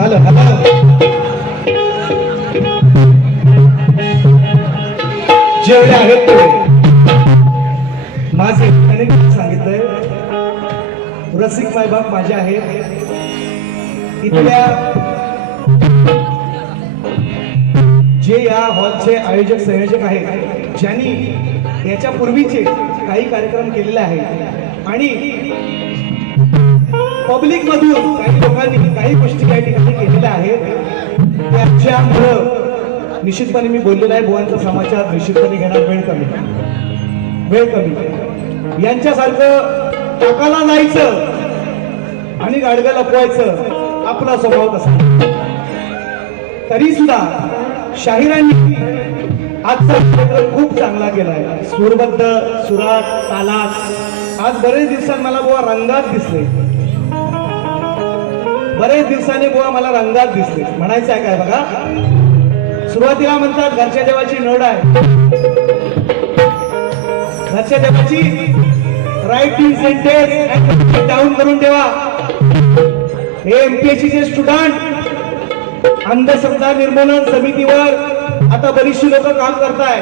Hello जेवढे आहेत तेवढे माझे अनेक सांगितलंय रसिक मायबाप माझे आहेत इथल्या जे या हॉलचे आयोजक संयोजक आहेत ज्यांनी याच्या पूर्वीचे काही कार्यक्रम केलेले आहेत. आणि पब्लिक मधून काही लोकांनी काही गोष्टी काही ठिकाणी केलेल्या आहेत. त्याच्यामुळं निश्चितपणे मी बोललेला आहे बुवांचा समाचार निश्चितपणे घेणार. वेळ कमी. वेळ कमी. यांच्यासारखं टाकाला जायचं आणि गाडगं लपवायचं आपला स्वभाव कसा तरी सुद्धा शाहिरांनी आजचा क्षेत्र खूप चांगला केलाय. सूरबद्ध सुरात तालात. आज बरेच दिवसात मला बुवा रंगात दिसले. बरेच दिवसांनी बुवा मला रंगात दिसले म्हणायचं आहे काय बघा? सुरुवातीला म्हणतात घरच्या देवाची नड आहे. घरच्या देवाची राईट इन सेंटेन्स डाऊन करून ठेवा. हे एमपीएससी चे स्टुडंट अंधश्रद्धा निर्मूलन समितीवर आता बरीचशी लोक काम करताय.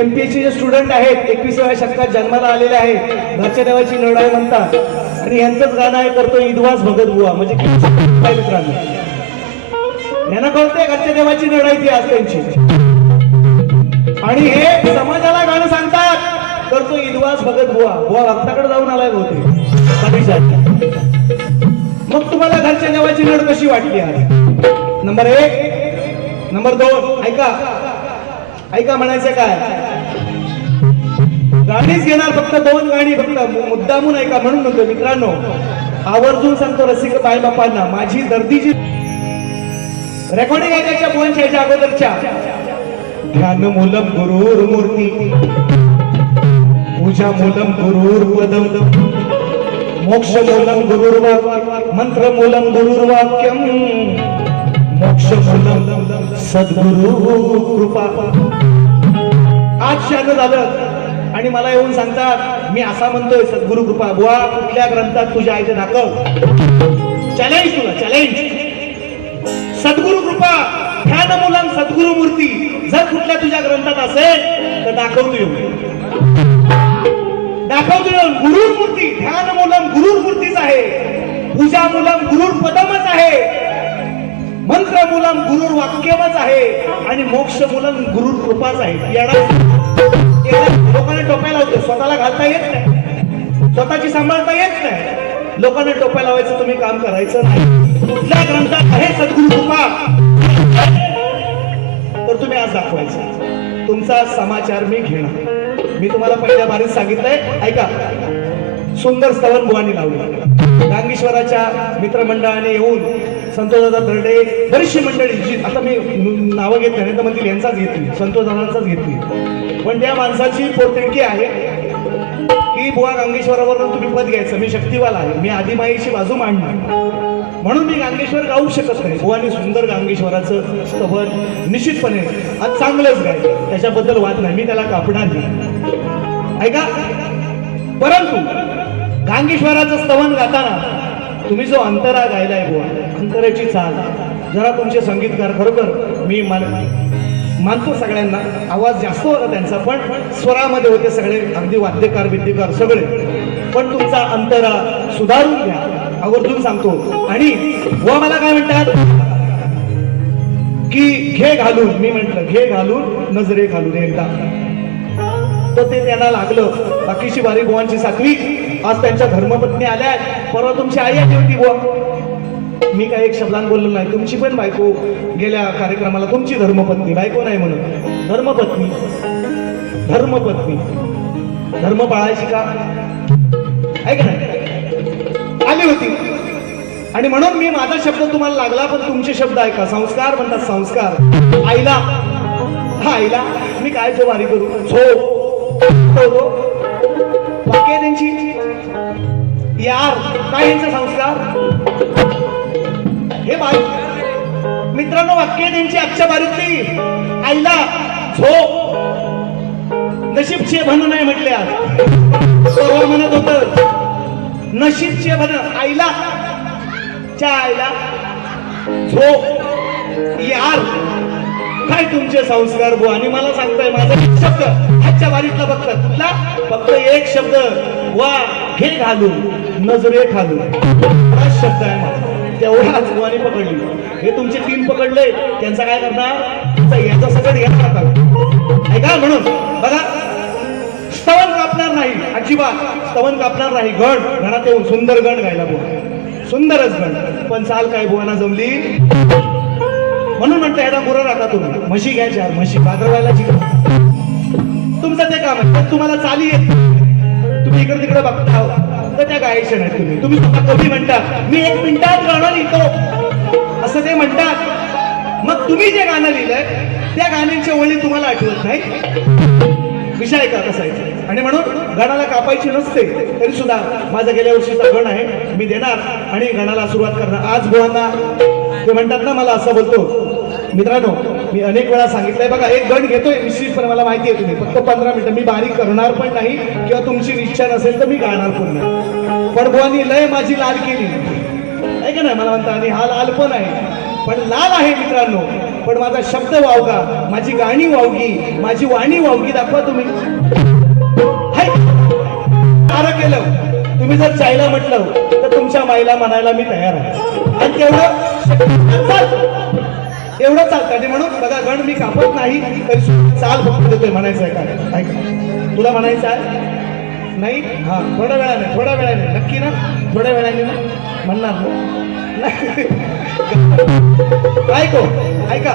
एमपीएससी चे स्टुडंट आहेत. एकविसाव्या शतकात जन्माला आलेले आहेत. घरच्या देवाची नड आहे म्हणतात. आणि यांचंच गाणं आहे करतो इदवास भगत बुवा. म्हणजे मित्रांनो? यांना कळतंय घरच्या देवाची लढाई ती आज त्यांची. आणि हे समाजाला गाणं सांगतात करतो इदवास भगत बुवा. बुवा भक्ताकडे जाऊन आलाय बहुते मग तुम्हाला घरच्या देवाची लढ कशी वाटली आज? नंबर एक. नंबर दोन. ऐका. ऐका म्हणायचं काय? गाणीच घेणार फक्त दोन गाणी फक्त. मुद्दामून ऐका म्हणून म्हणतो मित्रांनो. आवर्जून सांगतो रसिक बाई बापांना माझी दर्दीची रेकॉर्डिंग आहे त्याच्या बुवांच्या अगोदरच्या. ध्यान मुलम गुरुर मूर्ती. पूजा मुलम गुरुर पदम. मोक्ष मूलम गुरुर मंत्र मूलम गुरुर वाक्यम. मोक्ष मूलम सद्गुरु कृपा. आज शांत झालं. आणि मला येऊन सांगतात मी असा म्हणतोय सद्गुरु कृपा बुवा कुठल्या ग्रंथात तुझ्या आईचे दाखव. चॅलेंज तुला चॅलेंज सद्गुरु कृपा ध्यान मुलं सद्गुरु मूर्ती जर कुठल्या तुझ्या ग्रंथात असेल तर दाखवतो येऊ दाखवतो येऊन. गुरुर मूर्ती ध्यान मुलं गुरुर मूर्तीच आहे. पूजा मुलं गुरुर पदमच आहे. मंत्र मुलं गुरुर वाक्यमच आहे. आणि मोक्ष मुलं गुरुर कृपाच आहे. येडा लोकांना टोप्या लावतो स्वतःला घालता येत नाही. स्वतःची सांभाळता येत नाही. लोकांना टोप्या लावायचं तुम्ही काम करायचं नाही. कुठल्या ग्रंथात आहे सद्गुरु कृपा? तर तुम्ही आज दाखवायचं. तुमचा समाचार मी घेणार. मी तुम्हाला पहिल्या बारीत सांगितलंय ऐका. सुंदर स्तवन बुवानी लावलं. गांगेश्वराच्या मित्रमंडळाने येऊन संतोषदादा दर्डे बरीचशी मंडळी जी आता मी नावं घेत नाही तर म्हणतील यांचाच घेतली. संतोषदादांचाच घेतली. म्हणजे पण त्या माणसाची पोटतिडकी आहे. की बुवा गांगेश्वरावरून तुम्ही पद घ्यायचं. मी शक्तिवाल आहे. मी आदिमाईची बाजू मांडणार. म्हणून मी गांगेश्वर गाऊ शकत नाही. बुवानी सुंदर गांगेश्वराचं स्तवन निश्चितपणे आज चांगलंच गाय त्याच्याबद्दल वाद नाही. मी त्याला कापणार नाही ऐका परंतु गांगेश्वराचं स्तवन गाताना तुम्ही जो अंतरा गायलाय बुवा अंतराची चाल. जरा तुमचे संगीतकार खरोखर मी मान मानतो सगळ्यांना. आवाज जास्त होता त्यांचा पण स्वरामध्ये होते सगळे. अगदी वाद्यकार विद्यकार सगळे. पण तुमचा अंतरा सुधारून घ्या. आवर्जून सांगतो. आणि बुवा मला काय म्हणतात? की घे घालून मी म्हंटल घे घालून नजरे घालून एकदा. तर ते त्यांना लागलं. बाकीची बारी बुवांची सातवी. आज त्यांच्या धर्मपत्नी आल्या परवा तुमची आई आली होती बुवा. मी काय एक शब्दान बोललो नाही. तुमची पण बायको गेल्या कार्यक्रमाला तुमची धर्मपत्नी बायको नाही म्हणून धर्मपत्नी. धर्मपत्नी. धर्म पाळायची का? ऐका नाही आली होती. आणि म्हणून मी माझा शब्द तुम्हाला लागला पण तुमचे शब्द ऐका. संस्कार म्हणतात संस्कार. आईला. हा आईला. मी काय जो वारी करू झो तो त्यांची? यार. काय यांचा संस्कार? हे बाई मित्रांनो वाक्य त्यांची आजच्या बारीतली. आईला झो. नशीबचे भन नाही म्हटले आज. सर्व म्हणत होत नशीबचे भन आईला च्या आईला झोप यार काय तुमचे संस्कार भो? आणि मला सांगताय माझा एक शब्द आजच्या बारीतला फक्त. कुठला? फक्त एक शब्द. वा हे घालून नजरे घालून. हाच शब्द आहे माझा. तेवढाच बुवानी पकडली. हे तुमची टीम पकडले त्यांचा काय करणार? त्यांचा याचा सगळं घ्या आता ऐका म्हणून. बघा. स्तवन कापणार नाही. अजिबात. स्तवन कापणार नाही. गण घरात येऊन सुंदर गण गायला बुवा सुंदरच गण पण चाल काय बुवाना जमली? म्हणून म्हणतो याला गुरं राहता तुम्ही. म्हशी घ्यायच्या म्हशी भाद्रवायला शिका तुमचं ते काम आहे. तुम्हाला चाली येत तुम्ही इकडे तिकडे बघता. त्या गायच्या नाही? तुम्ही तुम्ही स्वतः कधी म्हणता मी एक मिनिटात गाणं लिहितो. असं ते म्हणतात. मग तुम्ही जे गाणं लिहिलंय त्या गाण्यांच्या ओळी तुम्हाला आठवत नाही? विषय का कसा आणि म्हणून गणाला कापायची नसते तरी सुद्धा माझा गेल्या वर्षीचा गण आहे मी देणार. आणि गणाला सुरुवात करणार आज बुवांना ते म्हणतात ना मला असं बोलतो मित्रांनो मी अनेक वेळा सांगितलंय बघा एक गण घेतोय निश्चितपणे मला माहिती आहे तुम्ही. फक्त पंधरा मिनिटं मी बारीक करणार पण नाही किंवा तुमची इच्छा नसेल तर मी गाणार पण नाही. पण बुवानी लय माझी लाल केली. आहे का नाही? मला म्हणता आणि हा लाल पण आहे. पण लाल आहे मित्रांनो. पण माझा शब्द वावगा. माझी गाणी वावगी. माझी वाणी वावगी दाखवा तुम्ही. हाय. केलं. तुम्ही जर चायला म्हटलं तर तुमच्या माईला म्हणायला मी तयार आहे. आणि तेवढं एवढं चालतं. म्हणून बघा गण मी कापत नाही तरी चाल फक्त देतोय म्हणायचं आहे काय? ऐका तुला म्हणायचं आहे? नाही? हा थोड्या वेळाने थोड्या वेळाने. नक्की ना? थोड्या वेळाने ना? म्हणणार ना? ऐको ऐका.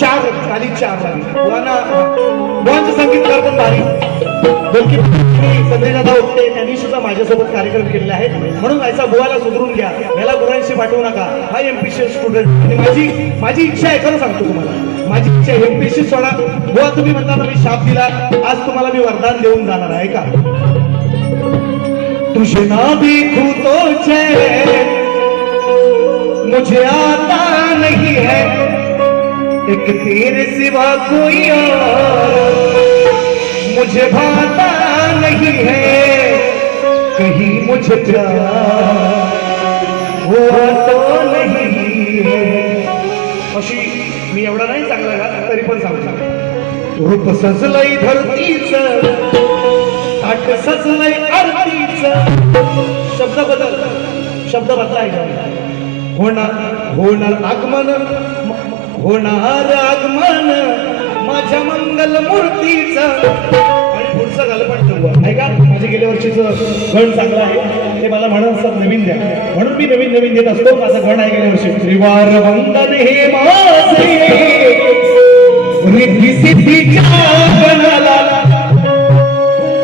चार खाली चार लागली बुवाना बुवांचं संगीतकार पण भारी. बोलकी संजय दादा माझ्यासोबत कार्यक्रम केलेले आहेत. म्हणून व्हायचा बुवाला सुधरून घ्या. याला गुरांशी पाठवू नका. हा एमपीसी स्टुडंट आणि माझी माझी इच्छा आहे खरं सांगतो तुम्हाला. माझी इच्छा आहे एमपीसी सोडा. बुवा तुम्ही म्हणता मी शाप दिला. आज तुम्हाला मी वरदान देऊन जाणार आहे का तुझे ना देखू तो मुझे आता नहीं है. एक तेरे सिवा कोई और. मुझे भाता नहीं है. कहीं मुझे प्यार। हुआ तो नहीं है। अशी मी एवढा नाही चांगला का तरी पण सांगतो रूप सजलय धरतीच ताट सजलय आरतीच. शब्द बदल शब्द बदलाय होणार होणार आगमन होणार आगमन माझ्या मंगल मूर्तीचं झालं पण ठरवा नाही का? माझे गेल्या वर्षीचं गण चांगलं आहे. ते मला म्हणत असतात नवीन द्या. म्हणून मी नवीन नवीन देत असतो. माझं गण आहे गेल्या वर्षी. त्रिवार वंदन हे माझे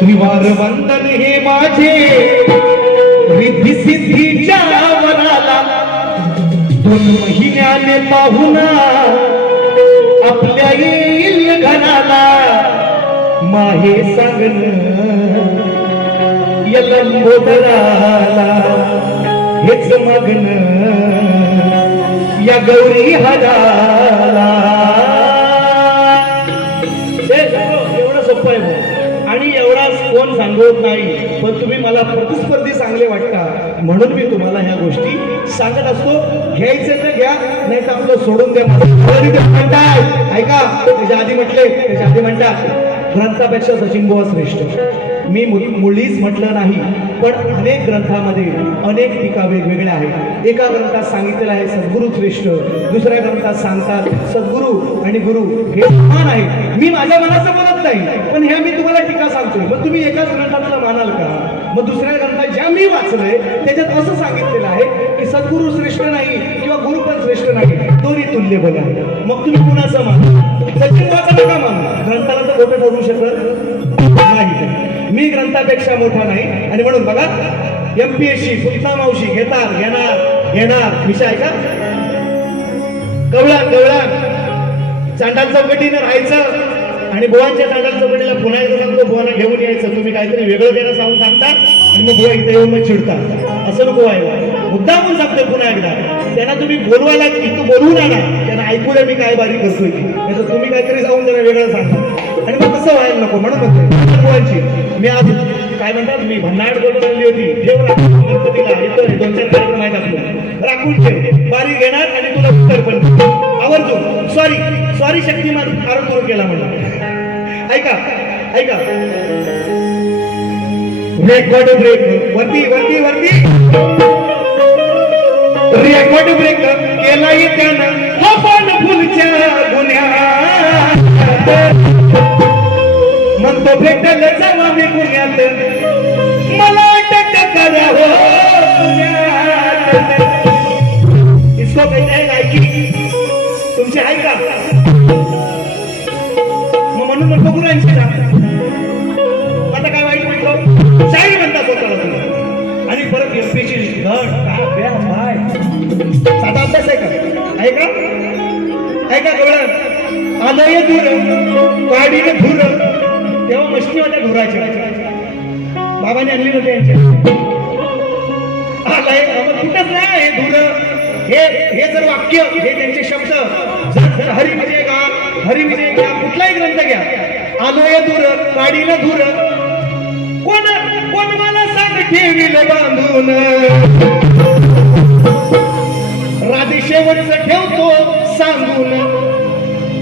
त्रिवार वंदन हे माझे. रिद्धी सिद्धीच्या वनाला. दोन महिन्याने पाहुणा आपल्या येईल माहे सांगन यलंबोदराला हेच मागन या गौरी हराला हे एवढं सोपं आहे हो. आणि एवढाच कोण सांगत नाही पण तुम्ही मला प्रतिस्पर्धी चांगले वाटता म्हणून मी तुम्हाला ह्या गोष्टी सांगत असतो. घ्यायचं तर घ्या नाही तर आपलं सोडून द्या. म्हणतात ऐका त्याच्या आधी म्हटले त्याच्या आधी म्हणतात ग्रंथापेक्षा सचिन बुवा श्रेष्ठ. मी मु- मुळीच म्हटलं नाही पण अनेक ग्रंथामध्ये अनेक टीका वेगवेगळ्या आहेत. एका ग्रंथात सांगितलेलं आहे सद्गुरू श्रेष्ठ. दुसऱ्या ग्रंथात सांगतात सद्गुरू आणि गुरु हे समान आहे मी माझ्या मनाचं बोलत नाही पण ह्या मी तुम्हाला टीका सांगतोय. मग तुम्ही एकाच ग्रंथातलं मानाल का? मग दुसऱ्या ग्रंथात ज्या मी वाचलंय त्याच्यात असं सांगितलेलं आहे की सद्गुरू श्रेष्ठ नाही किंवा गुरु पण श्रेष्ठ नाही दोन्ही तुल्य बोला मग तुम्ही कुणाचं मान? सचिन वाचा नका मान. ग्रंथ खोटं ठरू शकत नाही. मी ग्रंथापेक्षा मोठा नाही. आणि म्हणून बघा एमपीएससी सुलता मावशी घेणार घेणार घेणार. विषय आहे का? कवळा कवळा चांडाल चौकटीनं राहायचं आणि बुवांच्या चांडाल चौकटीला पुन्हा एकदा सांगतो बुवांना घेऊन यायचं. तुम्ही काहीतरी वेगळं देणं सांगून सांगता आणि मग बुवा इथे येऊन मग चिडतात. असं नको आहे मुद्दा म्हणून सांगतो पुन्हा एकदा. त्यांना तुम्ही बोलवायला की तू बोलवून आणा त्यांना ऐकू द्या मी काय बारीक असतोय. तुम्ही काहीतरी जाऊन त्यांना वेगळं सांगता आणि मग कसं व्हायला नको म्हणत होते. बोलायची. मी आज काय म्हणतात मी भन्नाड बोलून आणली होती. ठेव गणपतीला येतोय दोन चार कार्यक्रम आहेत आपले. राखून ठेव बारी घेणार आणि तुला उत्तर पण देणार. आवर्जून. सॉरी सॉरी शक्तिमान आरोप सुरू केला म्हणून. ऐका. ऐका. रेकॉर्ड ब्रेक वरती वरती वरती. रेकॉर्ड ब्रेक केलाही त्यानं. हा पण फुलच्या गुन्ह्यात. तो भेटल जावा मी पुण्यात. मला अटक करावं हो पुण्यात. इसको कहते हैं तुमची आहे का? मग म्हणून नको गुरांची ना आता काय वाईट म्हटलं हो? शाहीर स्वतःला. आणि परत एमपीची घट. का बाय काय? साधा अभ्यास आहे का? आहे का? आहे का गवळण आलंय दूर. गाडीने धुर तेव्हा मशनी होत्या घोराच्या बाबाने आणली होते कुठंच नाही हे धुर हे हे जर वाक्य हे त्यांचे शब्द जर जर हरी विजय गा हरी विजय घ्या कुठलाही ग्रंथ घ्या. आलोय धुर काडीला धुर. कोण कोण मला सांग ठेवील बांधून? राधी शेवटचं ठेवतो सांगून.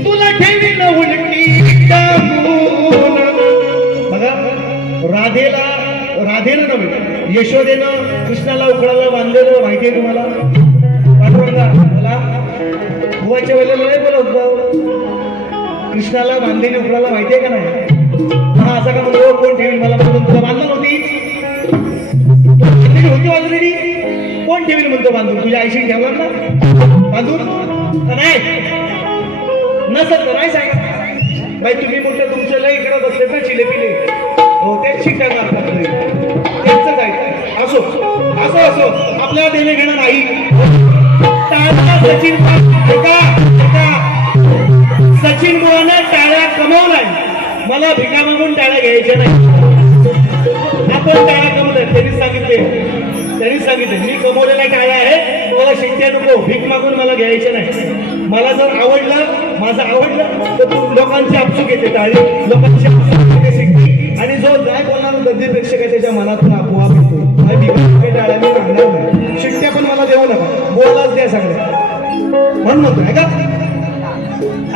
तुला ठेवील उलटी टांगून राधेला राधेनं नव्हे यशोदेनं कृष्णाला उकडाला बांधलेलं माहिती आहे तुम्हाला? पांडुरंगा मला? गोवाच्या वेळेला नाही बोलत भाऊ. कृष्णाला बांधलेली उकडाला माहिती आहे का नाही? हा असा का म्हणतो हो, कोण ठेवी मला? म्हणून तुला बांधलं नव्हती. होती ऑलरेडी कोण ठेवील म्हणतो बांधून? तुझ्या आईशी ठेवणार ना? बांधून? का नाही? नसत नाही सांग बाई तुम्ही म्हटलं तुमचं लय इकडं बसले तर चिलेपिले. हो तेच शिक्षा मारतात त्यांचं काय? असो असो असो. आपल्याला देणं घेणं नाही. टाळा सचिन ऐका ऐका. सचिन बुवानं टाळ्या कमवलाय. मला भिका मागून टाळ्या घ्यायच्या नाही. आपण टाळ्या कमवल्या त्यांनी सांगितले. त्यांनी सांगितले मी कमवलेल्या टाळ्या आहे तुम्हाला शिट्ट्या नको. भीक मागून मला घ्यायचे नाही. मला जर आवडलं माझं आवडलं तर तू लोकांची आपसूक येते टाळी लोकांची आपसूक येते शिकते. आणि जो काय बोलणार गद्दी प्रेक्षक आहे त्याच्या मनातून आपोआप येतो. मी टाळ्या मी मागणार नाही. शिट्ट्या पण मला देऊ नका. बोलाच द्या सगळ्या म्हणून म्हणतो ऐका.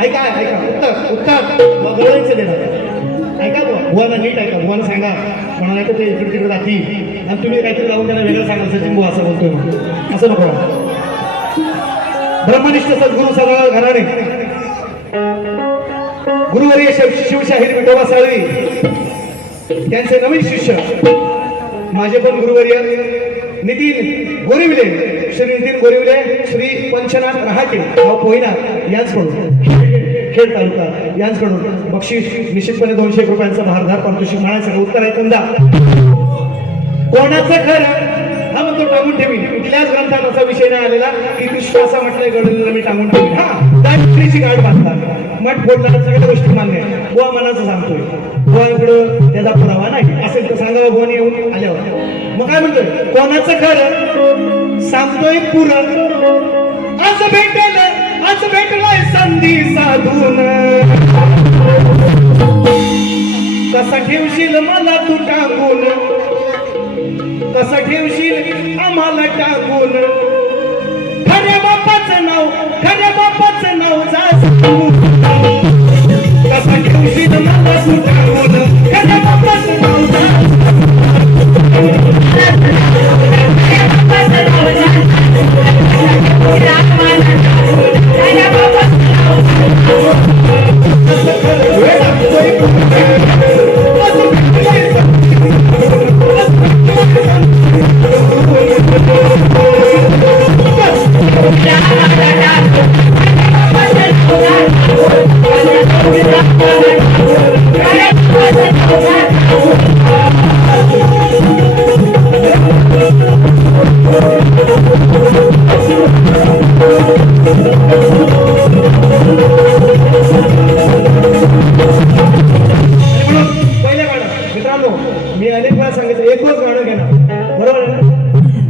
ऐका ऐका. उत्तर उत्तर. मग देणार. ऐका बुवा. बुवाला नीट ऐका. बुवाला सांगा. म्हणा नाही ते इकडे तिकडे राहतील आणि तुम्ही काहीतरी लावून त्यांना वेगळं सांगा. सचिन बुवा असं बोलतोय. असं नको. ब्रह्मनिष्ठ सद्गुरू सदा घराणे. गुरुवर्य शिवशाहीर विठोबा साळवी. त्यांचे नवीन शिष्य माझे पण गुरुवर्य नितीन गोरिवले. श्री नितीन गोरिवले श्री पंचनाथ रहाटे गाव पोहिना यांचकडून. खेड तालुका यांचकडून. बक्षीस निश्चितपणे दोनशे एक रुपयांचा भारधार पारितोषिक म्हणायचं उत्तर आहे कंदा. कोणाचं खरं हा म्हणतो टांगून ठेवीन कुठल्याच ग्रंथात असा विषय नाही आलेला की कृष्ण असा म्हटलंय गडूला मी टांगून ठेवीन. हा त्या गाठ बांधतात. मठ फोडला सगळ्या गोष्टी मान्य आहे. गोवा मनाचं सांगतोय. बुवा इकडं त्याचा पुरावा नाही. असेल तर सांगावा गोवाने येऊन आल्यावर. मग काय म्हणतोय? कोणाचं खरं? सांगतोय पुरं. आज भेटेल आज भेटलाय संधी साधून. कसा ठेवशील मला तू टाकून? कसा ठेवशील आम्हाला टाकून? खऱ्या बापाचं नाव खऱ्या बापाचं नाव जा सांगू. कसं ठेवशील मला तू टाकून मित्रांनो मी अनेक वेळा सांगितलं एकच गाणं घेणार. बरोबर आहे ना?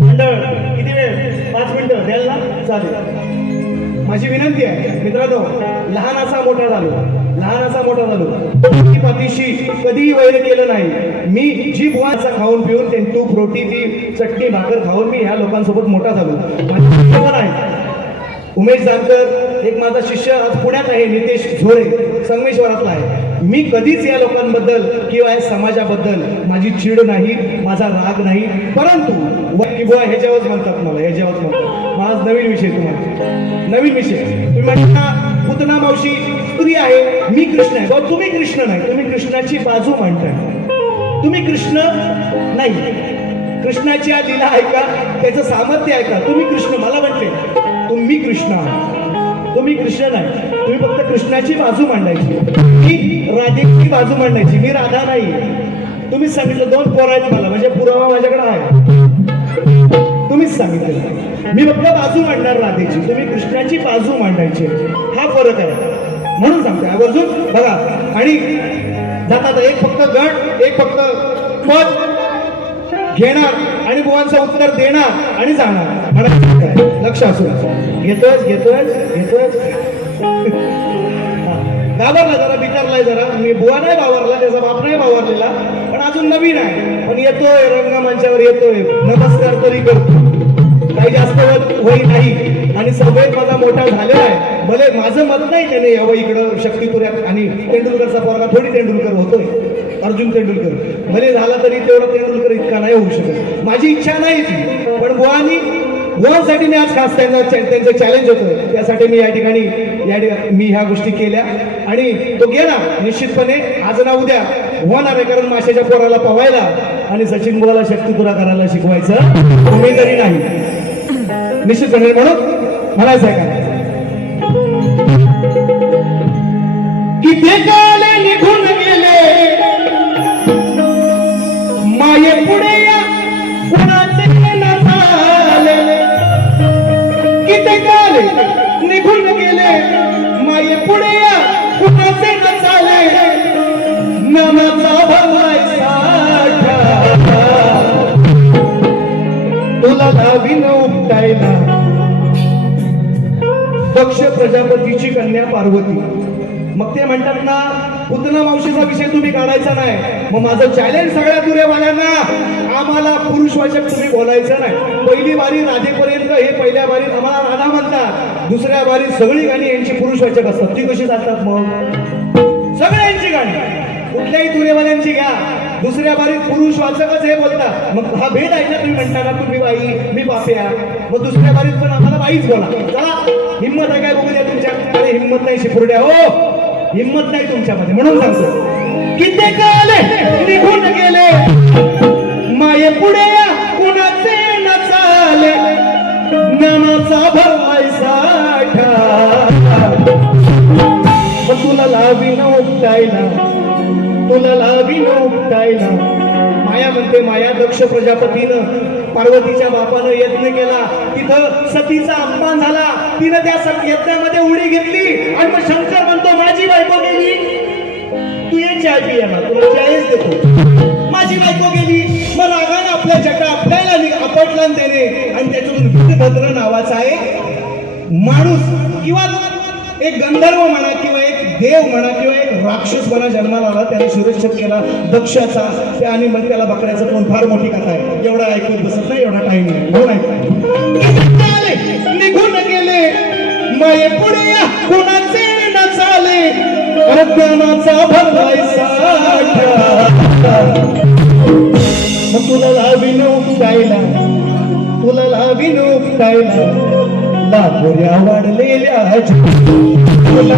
मंडळ किती वेळ? पाच मिनिटं. द्याल ना? चालेल. माझी विनंती आहे मित्रांनो लहानाचा मोठा झालो. लहानाचा मोठा झालो. ती कधीही वैर केलं नाही. मी जी बुवाचा खाऊन पिऊन ते तूप रोटी ती चटणी भाकर खाऊन मी ह्या लोकांसोबत मोठा झालो. माझी आहे उमेश जानकर एक माझा शिष्य आज पुण्यात आहे नितेश झोरे संगमेश्वरातला आहे. मी कधीच या लोकांबद्दल किंवा या समाजाबद्दल माझी चिड नाही माझा राग नाही. परंतु किंवा ह्याच्यावरच म्हणतात मला ह्याच्यावरच म्हणतात. माझा नवीन विषय तुम्हाला. नवीन विषय. तुम्ही म्हणता पुतना मावशी स्त्री आहे मी कृष्ण आहे. बाबा तुम्ही कृष्ण नाही. तुम्ही कृष्णाची बाजू मांडताय. तुम्ही कृष्ण नाही. कृष्णाच्या लीला ऐका त्याचं सामर्थ्य ऐका. तुम्ही कृष्ण मला म्हटले तुम्ही कृष्ण आहात. तुम्ही कृष्ण नाही. तुम्ही फक्त कृष्णाची बाजू मांडायची. मी राधेची बाजू मांडायची. मी राधा नाही तुम्हीच सांगितलं दोन पोर आहेत मला. म्हणजे पुरावा माझ्याकडे आहे. तुम्हीच सांगितलं. मी फक्त बाजू मांडणार राधेची. तुम्ही कृष्णाची बाजू मांडायची. हा फरक आहे. म्हणून सांगते आवर्जून बघा. आणि जातात एक फक्त गण एक फक्त पद घेणार आणि बुवांचं उत्तर देणार आणि जाणार. लक्ष असू घेतोयच घेतोयच घेतोयच घेतोय घाबरला जरा विचारलाय जरा. मी बुवा नाही बावरला त्याचा बाप नाही बावरलेला पण अजून नवीन आहे. पण येतोय रंगमंचावर येतोय. नमस्कार तरी करतो. काही जास्त वय- होई नाही. आणि सवयीत माझा मोठा झालेला आहे. भले माझं मत नाही त्याने यावं इकडं शक्तीपुऱ्यात. आणि तेंडुलकरचा पोरगा थोडी तेंडुलकर होतोय. अर्जुन तेंडुलकर. भले झाला तरी तेवढा तेंडुलकर इतका नाही होऊ शकत. माझी इच्छा नाही ती पण बुवानी बुवांसाठी मी आज खास त्यांना त्यांचं चॅलेंज होतं त्यासाठी मी या ठिकाणी या मी ह्या गोष्टी केल्या. आणि तो गेला. निश्चितपणे आज ना उद्या होणार आहे. कारण माशाच्या पोराला पवायला आणि सचिन मुलाला शक्ती पुरा करायला शिकवायचं तुम्ही तरी नाही. निश्चितपणे म्हणून म्हणायचं आहे का? किती काले निघून गेले. माये पुढे दक्ष प्रजापतीची कन्या पार्वती. मग ते म्हणतात ना पुतना मावशीचा विषय तुम्ही काढायचा नाही. मग माझं चॅलेंज सगळ्या दुरेवाल्यांना आम्हाला पुरुषवाचक तुम्ही बोलायचं नाही. पहिली बारी राधेपर्यंत हे पहिल्या बारीत आम्हाला राधा म्हणतात. दुसऱ्या बारीत सगळी गाणी यांची पुरुषवाचक असतात. ती कशी जातात मग? सगळ्यांची गाणी. कुठल्याही तुरेवाल्यांची घ्या. दुसऱ्या बारीत पुरुष वाचकच हे बोलतात. मग हा भेद आहे ना तुम्ही म्हणता ना तुम्ही बाई मी बाप्या. मग दुसऱ्या बारीत पण आम्हाला बाईच बोला. चला. हिंमत आहे काय बघू द्या तुमच्या? अरे हिंमत नाही शिपुरड्या हो. हिंमत नाही तुमच्यामध्ये म्हणून सांगतो. किती आले निघून गेले. माये पुढे या कुणाचे न चाले ज्ञानाचा भरवाय साठा मग तुला उपटायला तुला लावीन उपटायला माया म्हणते माया दक्ष प्रजापतीनं पार्वतीच्या बापानं यत्न केला. तिथं सतीचा अपमान झाला. तिनं त्या यज्ञामध्ये उडी घेतली आणि मग शंकर म्हणतो माझी बायको गेली. तू ये चाय पियाला तुला चायच देतो. माझी बायको गेली. मग रागानं आपल्या जगा आपल्याला नि- आपटला त्याने. आणि त्याच्यातून वीरभद्र नावाचा एक माणूस किंवा एक गंधर्व म्हणा किंवा एक देव म्हणा किंवा एक राक्षस म्हणा जन्माला आला त्याने सुरक्षित केला दक्षाचा आणि मग त्याला बकऱ्याचं कोण फार मोठी कथा आहे. एवढा ऐकून बसत नाही एवढा टाइम नाही निघून माये पुढे कुणाचे न चाले? रत्नाचा भरलाय तुला लावी नवतायला तुला लावी नवतायला लाभोऱ्या वाढलेल्या तुला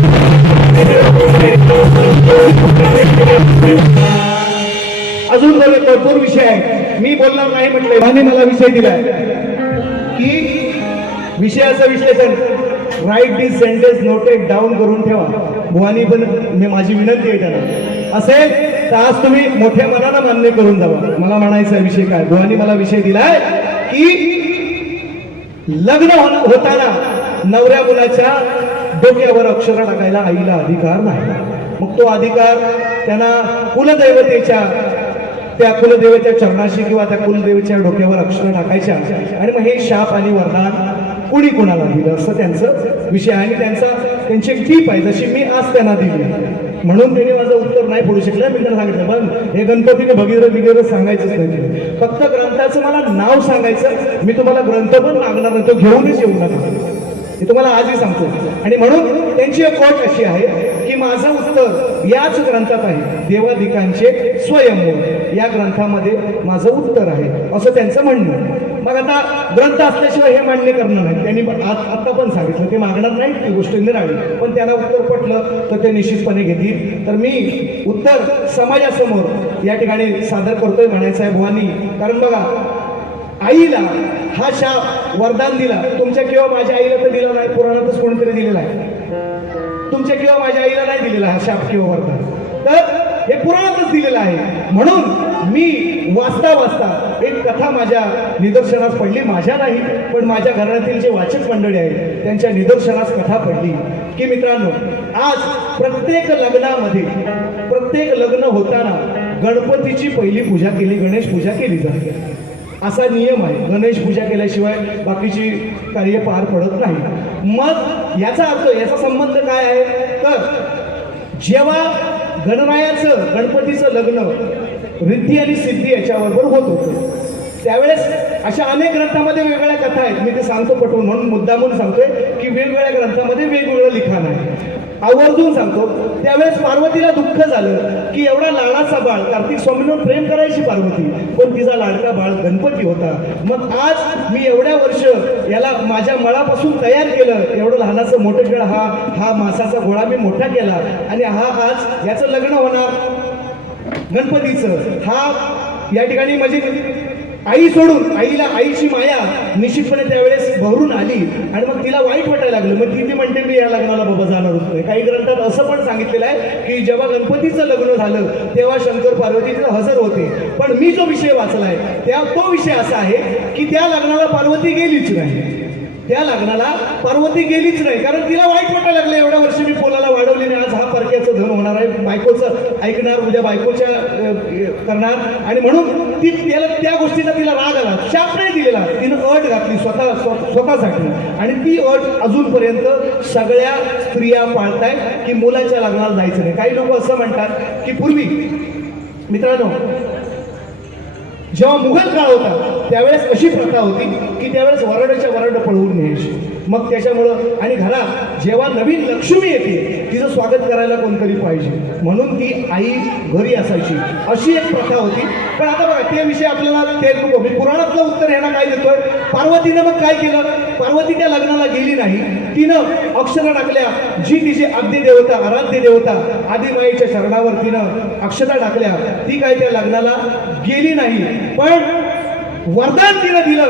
अजून बरे भरपूर विषय आहे. मी बोलणार नाही म्हटले माने मला विषय दिलाय. की विषयाचं विश्लेषण write this sentence noted down करून ठेवा. भुवानी पण मी माझी विनंती आहे त्यांना असेल तर आज तुम्ही मोठ्या मनानं मान्य करून जावा. मला म्हणायचा विषय काय? भुवानी मला विषय दिलाय की लग्न होताना नवऱ्या मुलाच्या डोक्यावर अक्षर टाकायला आईला अधिकार नाही. मग तो अधिकार त्यांना कुलदैवतेच्या त्या कुलदेवतेच्या चरणाशी किंवा त्या कुलदेवीच्या डोक्यावर अक्षर टाकायच्या. आणि मग हे शाप आणि वरदान कुणी कुणाला दिलं असं त्यांचं विषय आणि त्यांचा त्यांची एक टीप आहे. जशी मी आज त्यांना दिली म्हणून त्यांनी माझं उत्तर नाही बोलू शकलं. मी त्यांना सांगितलं पण हे गणपतीने भगीरथ वगैरे सांगायचंच नाही फक्त ग्रंथाचं मला नाव सांगायचं. मी तुम्हाला ग्रंथ पण मागणार नाही. तो घेऊनच येऊ नका. हे तुम्हाला आजही सांगतो. आणि म्हणून त्यांची एक कोट अशी आहे माझं उत्तर याच ग्रंथात आहे. देवाधिकांचे स्वयंवर. या ग्रंथामध्ये माझं उत्तर आहे. असं त्यांचं म्हणणं आहे. मग आता ग्रंथ असल्याशिवाय हे मान्य करणार नाही. त्यांनी पण आता पण सांगितलं. ते मागणार नाही ती गोष्ट निराळी. पण त्यांना उत्तर पटलं तर ते निश्चितपणे घेतील. तर मी उत्तर समाजासमोर या ठिकाणी सादर करतोय म्हणायचं आहे भवानी कारण बघा आईला हा शाप वरदान दिला. तुमच्या किंवा माझ्या आईला तर दिला नाही पुराणातच कोणीतरी दिलेला आहे. तुमच्या किंवा माझ्या आईला नाही दिलेला हा शाप किंवा वरदान. तर हे पुराणातच दिलेलं आहे. म्हणून मी वाचता वाचता एक कथा माझ्या निदर्शनास पडली. माझ्या नाही पण माझ्या घरातील जे वाचक मंडळी आहेत त्यांच्या निदर्शनास कथा पडली. की मित्रांनो आज प्रत्येक लग्नामध्ये प्रत्येक लग्न होताना गणपतीची पहिली पूजा केली गणेश पूजा केली जाते. असा नियम आहे. गणेश पूजा केल्याशिवाय बाकीची कार्य पार पडत नाही. मग याचा अर्थ याचा संबंध काय आहे? तर जेव्हा गणरायाचं गणपतीचं लग्न रिद्धी आणि सिद्धी याच्याबरोबर होत होतं त्यावेळेस अशा अनेक ग्रंथामध्ये वेगळ्या कथा आहेत. मी ते सांगतो पटवून म्हणून मुद्दामून सांगतोय. की वेगवेगळ्या ग्रंथामध्ये वेगवेगळं लिखाण आहे. आवर्जून सांगतो त्यावेळेस पार्वतीला दुःख झालं की एवढा लाडाचा बाळ कार्तिक स्वामींवर प्रेम करायची पार्वती पण तिचा लाडका बाळ गणपती होता. मग आज मी एवढ्या वर्ष याला माझ्या मळापासून तयार केलं एवढं लहानाचं मोठं खेळ हा हा मासाचा गोळा मी मोठा केला आणि हा आज याचं लग्न होणार. गणपतीचं हा या ठिकाणी म्हणजे आई सोडून आईला आईची माया निश्चितपणे त्यावेळेस भरून आली. आणि मग तिला वाईट वाटायला लागलं. मग ती ती म्हणते मी या लग्नाला बाबा जाणार होतो. काही ग्रंथात असं पण सांगितलेलं आहे की जेव्हा गणपतीचं लग्न झालं तेव्हा शंकर पार्वती तिथं हजर होते. पण मी जो विषय वाचलाय त्या तो विषय असा आहे की त्या लग्नाला पार्वती गेलीच नाही. त्या लग्नाला पार्वती गेलीच नाही. कारण तिला वाईट वाटायला लागलं. एवढ्या वर्षी मी पोलाला वाढवली नाही. आज धन होणार आहे बायकोचं ऐकणार उद्या बायकोच्या करणार. आणि म्हणून ती त्याला त्या गोष्टीचा तिला राग आला. शाप नाही दिलेला. तिनं अट घातली स्वतः स्व- स्वतःसाठी. आणि ती अट अजूनपर्यंत सगळ्या स्त्रिया पाळतायत की मुलाच्या लग्नाला जायचं नाही. काही लोक असं म्हणतात की पूर्वी मित्रांनो जेव्हा मुघल काळ होता त्यावेळेस अशी प्रथा होती की त्यावेळेस वरडाच्या वरड पळवून न्यायची. मग त्याच्यामुळं आणि घरात जेव्हा नवीन लक्ष्मी येते तिचं स्वागत करायला कोणतरी पाहिजे. म्हणून ती आई घरी असायची. अशी एक प्रथा होती. पण आता बघा त्या विषय आपल्याला ते नको. मी पुराणातलं उत्तर यांना काय देतोय? पार्वतीनं मग काय केलं? पार्वती त्या लग्नाला गेली नाही. तिनं अक्षरं टाकल्या. जी तिची आद्य देवता आराध्य देवता आदिमाईच्या शरणावर तिनं अक्षता टाकल्या. ती काय त्या लग्नाला गेली नाही. पण वरदान तिनं दिलं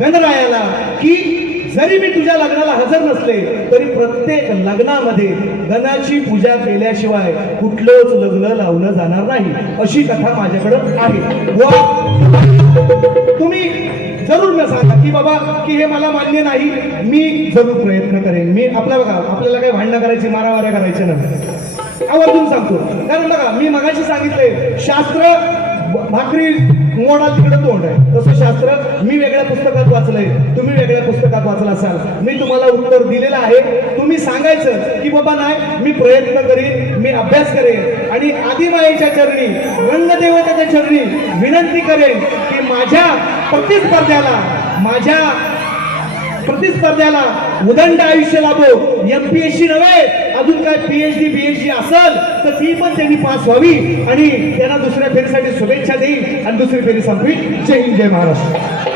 गणरायाला की जरी मी तुझ्या लग्नाला हजर नसले तरी प्रत्येक लग्नामध्ये गणाची पूजा केल्याशिवाय कुठलंच लग्न लावलं जाणार नाही. अशी कथा माझ्याकडं आहे. व! तुम्ही जरूर न सांगा की बाबा की हे मला मान्य नाही. मी जरूर प्रयत्न करेन. मी आपल्या बघा आपल्याला काही भांडणं करायची मारामाऱ्या करायच्या नाही. आवर्जून सांगतो. कारण बघा मी मगाशी सांगितले शास्त्र भाकरी मोडा तिकडे तोंड आहे? तसं शास्त्र मी वेगळ्या पुस्तकात वाचलंय. तुम्ही वेगळ्या पुस्तकात वाचलं असाल. मी तुम्हाला उत्तर दिलेलं आहे. तुम्ही सांगायचं की बाबा नाही मी प्रयत्न करीन मी अभ्यास करेन. आणि आदिमाईच्या चरणी रंगदेवताच्या चरणी विनंती करेन की माझ्या प्रतिस्पर्ध्याला माझ्या प्रतिस्पर्ध्याला उदंड आयुष्य लाभो. एम पी एस सी नव्हे अजून काय पीएचडी बीएचडी असेल तर ती पण त्यांनी पास व्हावी आणि त्यांना दुसऱ्या फेरीसाठी शुभेच्छा देईल आणि दुसरी फेरी संपवी. जय हिंद जय महाराष्ट्र.